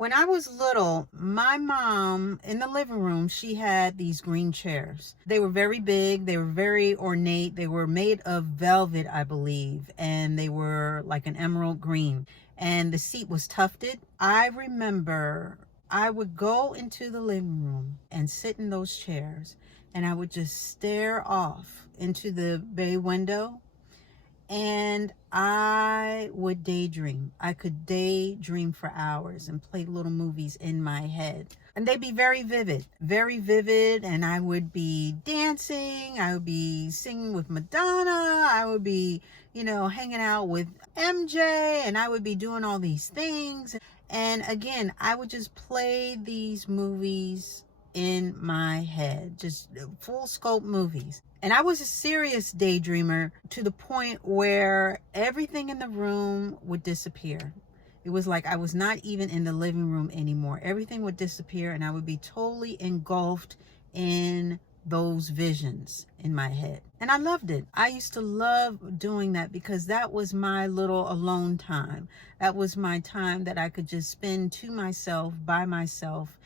When I was little, my mom in the living room, she had these green chairs. They were very big. They were very ornate. They were made of velvet, I believe, and they were like an emerald green. And the seat was tufted. I remember I would go into the living room and sit in those chairs, and I would just stare off into the bay window, and I would daydream. I could daydream for hours and play little movies in my head. And they'd be very vivid, very vivid. And I would be dancing. I would be singing with Madonna. I would be, hanging out with MJ. And I would be doing all these things. And again, I would just play these movies in my head, just full scope movies. And I was a serious daydreamer to the point where everything in the room would disappear. It was like I was not even in the living room anymore. Everything would disappear and I would be totally engulfed in those visions in my head. And I loved it. I used to love doing that because that was my little alone time. That was my time that I could just spend to myself, by myself,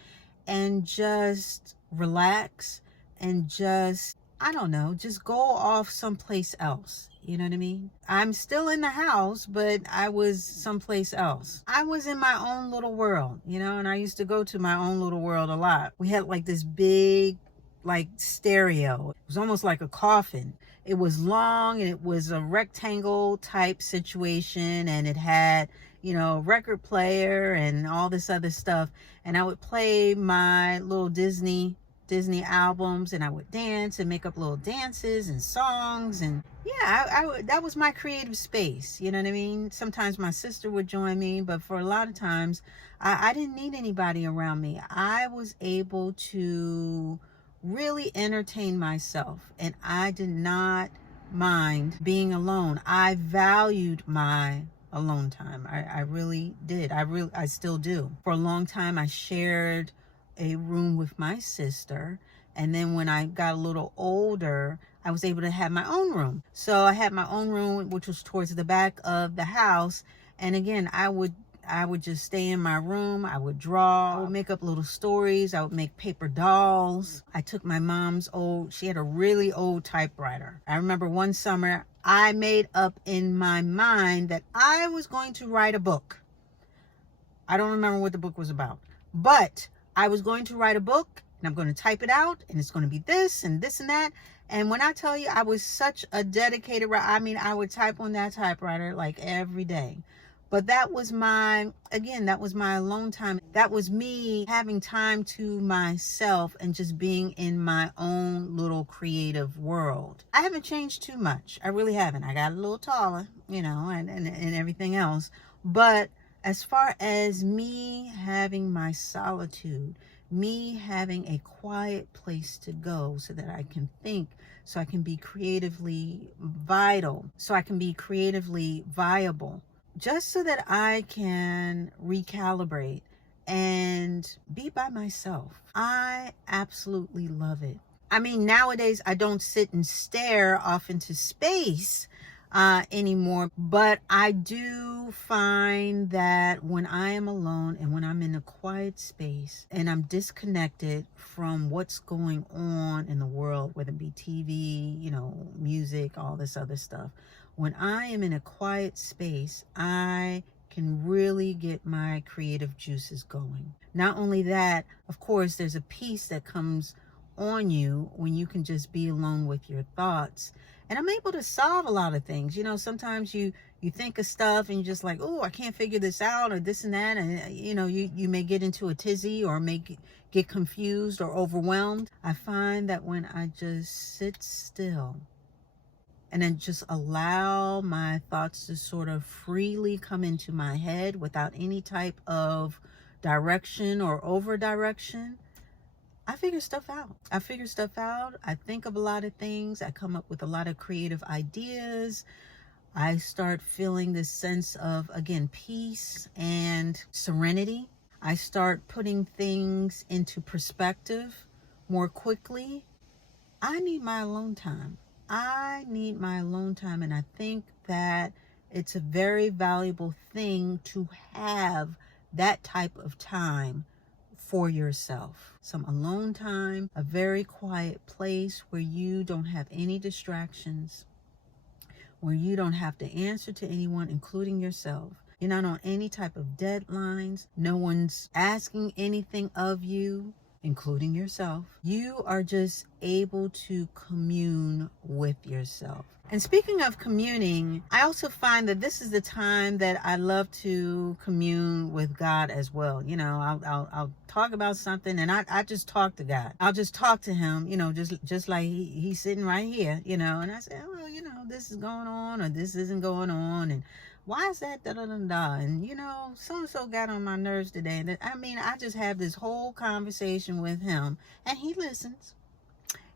and just relax and just, I don't know, just go off someplace else. You know what I mean? I'm still in the house, but I was someplace else. I was in my own little world, and I used to go to my own little world a lot. We had like this big, like stereo. It was almost like a coffin. It was long and it was a rectangle type situation, and it had, record player and all this other stuff. And I would play my little Disney albums, and I would dance and make up little dances and songs. And yeah, I that was my creative space. You know what I mean? Sometimes my sister would join me, but for a lot of times I didn't need anybody around me. I was able to really entertain myself, and I did not mind being alone. I valued my alone time. I really did. I still do. For a long time, I shared a room with my sister. And then when I got a little older, I was able to have my own room. So I had my own room, which was towards the back of the house. And again, I would just stay in my room. I would draw. I would make up little stories. I would make paper dolls. I took my mom's she had a really old typewriter. I remember one summer, I made up in my mind that I was going to write a book. I don't remember what the book was about, but I was going to write a book, and I'm going to type it out, and it's going to be this and this and that. And when I tell you, I was such a dedicated writer. I mean, I would type on that typewriter like every day. But that was my alone time. That was me having time to myself and just being in my own little creative world. I haven't changed too much. I really haven't. I got a little taller, and everything else. But as far as me having my solitude, me having a quiet place to go so that I can think, so I can be creatively vital, so I can be creatively viable, just so that I can recalibrate and be by myself. I absolutely love it. I mean, nowadays I don't sit and stare off into space anymore, but I do find that when I am alone and when I'm in a quiet space and I'm disconnected from what's going on in the world, whether it be TV, music, all this other stuff, when I am in a quiet space, I can really get my creative juices going. Not only that, of course, there's a peace that comes on you when you can just be alone with your thoughts. And I'm able to solve a lot of things. Sometimes you think of stuff and you're just like, oh, I can't figure this out or this and that. And, you may get into a tizzy or get confused or overwhelmed. I find that when I just sit still and then just allow my thoughts to sort of freely come into my head without any type of direction or over direction, I figure stuff out. I think of a lot of things. I come up with a lot of creative ideas. I start feeling this sense of, again, peace and serenity. I start putting things into perspective more quickly. I need my alone time. And I think that it's a very valuable thing to have that type of time for yourself. Some alone time, a very quiet place where you don't have any distractions, where you don't have to answer to anyone, including yourself. You're not on any type of deadlines. No one's asking anything of you, including yourself. You are just able to commune with yourself. And speaking of communing, I also find that this is the time that I love to commune with God as well. You know, I'll talk about something, and I just talk to God. I'll just talk to him, you know, just like he's sitting right here, you know, and I say, well, you know, this is going on, or this isn't going on, and why is that, da da da da, and you know, so got on my nerves today. And I mean, I just have this whole conversation with him, and he listens.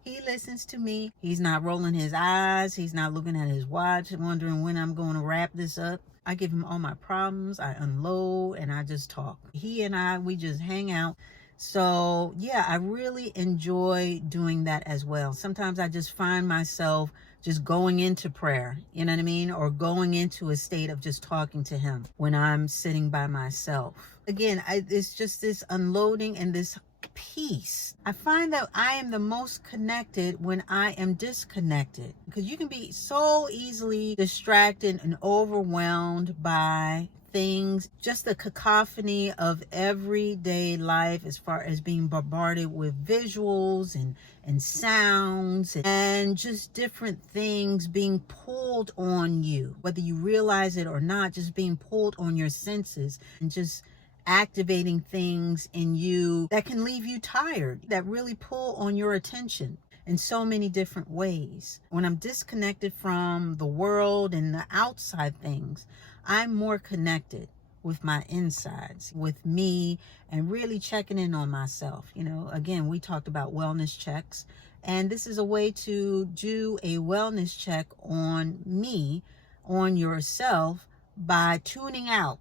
He listens to me. He's not rolling his eyes. He's not looking at his watch, wondering when I'm going to wrap this up. I give him all my problems. I unload, and I just talk. He and we just hang out. So yeah, I really enjoy doing that as well. Sometimes I just find myself just going into prayer, you know what I mean? Or going into a state of just talking to him when I'm sitting by myself. Again, it's just this unloading and this peace. I find that I am the most connected when I am disconnected, because you can be so easily distracted and overwhelmed by things, just the cacophony of everyday life, as far as being bombarded with visuals and sounds and just different things being pulled on you, whether you realize it or not, just being pulled on your senses and just activating things in you that can leave you tired, that really pull on your attention in so many different ways. When I'm disconnected from the world and the outside things, I'm more connected with my insides, with me, and really checking in on myself. You know, again, we talked about wellness checks, and this is a way to do a wellness check on me, on yourself, by tuning out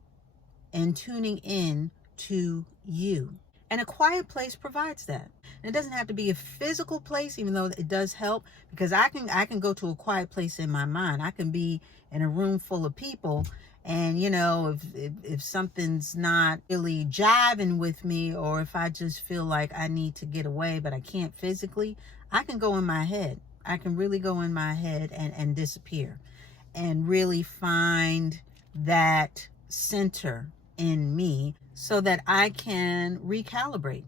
and tuning in to you. And a quiet place provides that. And it doesn't have to be a physical place, even though it does help, because I can go to a quiet place in my mind. I can be in a room full of people, and you know, if something's not really jiving with me, or if I just feel like I need to get away but I can't physically, I can go in my head. I can really go in my head and disappear, and really find that center in me so that I can recalibrate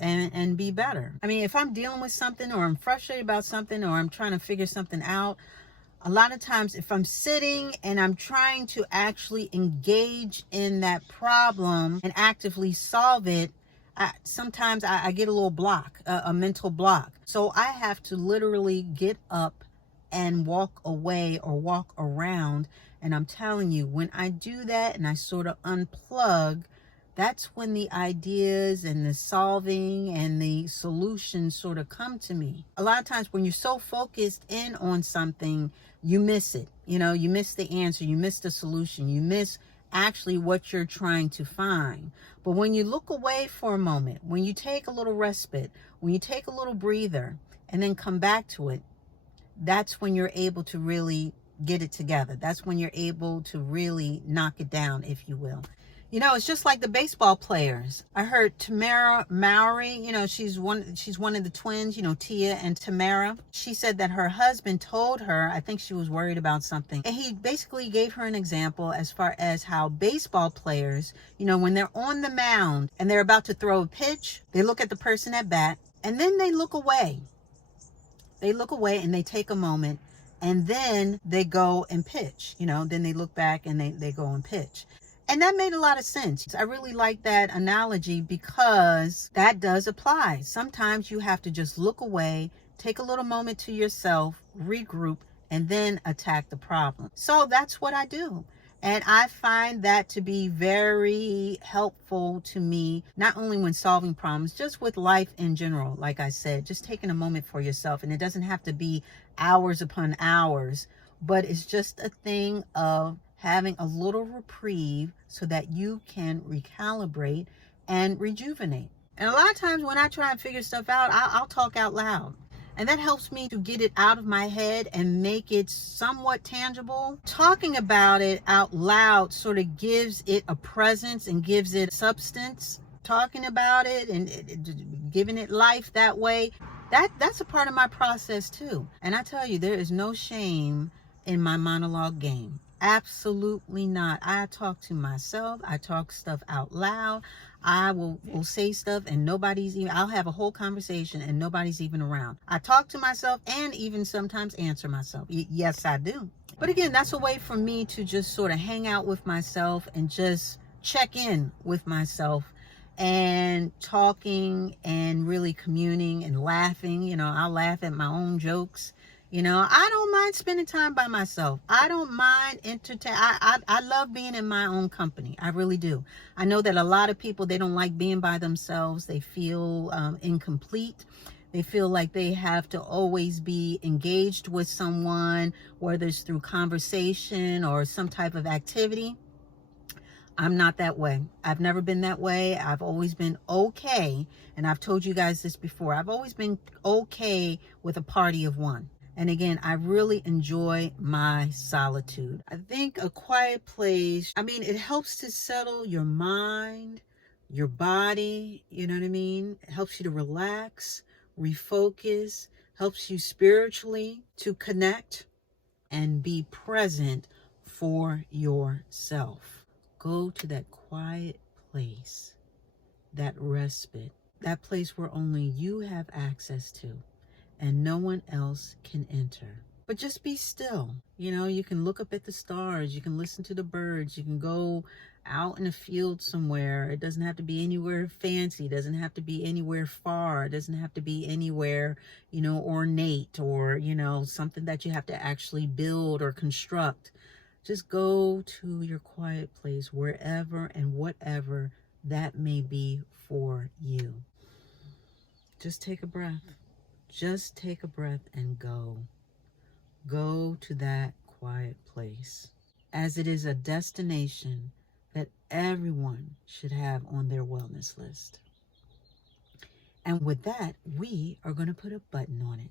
and be better. I mean, if I'm dealing with something, or I'm frustrated about something, or I'm trying to figure something out, a lot of times if I'm sitting and I'm trying to actually engage in that problem and actively solve it, sometimes I get a little block, a mental block. So I have to literally get up and walk away or walk around. And I'm telling you, when I do that and I sort of unplug, that's when the ideas and the solving and the solutions sort of come to me. A lot of times when you're so focused in on something, you miss it. You know, you miss the answer, you miss the solution, you miss actually what you're trying to find. But when you look away for a moment, when you take a little respite, when you take a little breather and then come back to it, that's when you're able to really get it together. That's when you're able to really knock it down, if you will. You know, it's just like the baseball players. I heard Tamara Mowry, you know, she's one of the twins, you know, Tia and Tamara. She said that her husband told her, I think she was worried about something, and he basically gave her an example as far as how baseball players, you know, when they're on the mound and they're about to throw a pitch, they look at the person at bat, and then they look away. They look away and they take a moment, and then they go and pitch, you know, then they look back and they go and pitch. And that made a lot of sense. I really like that analogy, because that does apply. Sometimes you have to just look away, take a little moment to yourself, regroup, and then attack the problem. So that's what I do. And I find that to be very helpful to me, not only when solving problems, just with life in general. Like I said, just taking a moment for yourself. And it doesn't have to be hours upon hours, but it's just a thing of having a little reprieve so that you can recalibrate and rejuvenate. And a lot of times when I try and figure stuff out, I'll talk out loud. And that helps me to get it out of my head and make it somewhat tangible. Talking about it out loud sort of gives it a presence and gives it substance. Talking about it and giving it life that way, that's a part of my process too. And I tell you, there is no shame in my monologue game. Absolutely not. I talk to myself. I talk stuff out loud. I will say stuff and nobody's even, I'll have a whole conversation and nobody's even around. I talk to myself and even sometimes answer myself. Yes, I do. But again, that's a way for me to just sort of hang out with myself and just check in with myself and talking and really communing and laughing. You know, I'll laugh at my own jokes. You know, I don't mind spending time by myself. I don't mind I love being in my own company. I really do. I know that a lot of people, they don't like being by themselves. They feel incomplete. They feel like they have to always be engaged with someone, whether it's through conversation or some type of activity. I'm not that way. I've never been that way. I've always been okay. And I've told you guys this before. I've always been okay with a party of one. And again, I really enjoy my solitude. I think a quiet place, I mean, it helps to settle your mind, your body, you know what I mean? It helps you to relax, refocus, helps you spiritually to connect and be present for yourself. Go to that quiet place, that respite, that place where only you have access to and no one else can enter. But just be still. You know, you can look up at the stars, you can listen to the birds, you can go out in a field somewhere. It doesn't have to be anywhere fancy, it doesn't have to be anywhere far, it doesn't have to be anywhere, you know, ornate or, you know, something that you have to actually build or construct. Just go to your quiet place, wherever and whatever that may be for you. Just take a breath. Just take a breath and go. Go to that quiet place, as it is a destination that everyone should have on their wellness list. And with that, we are going to put a button on it.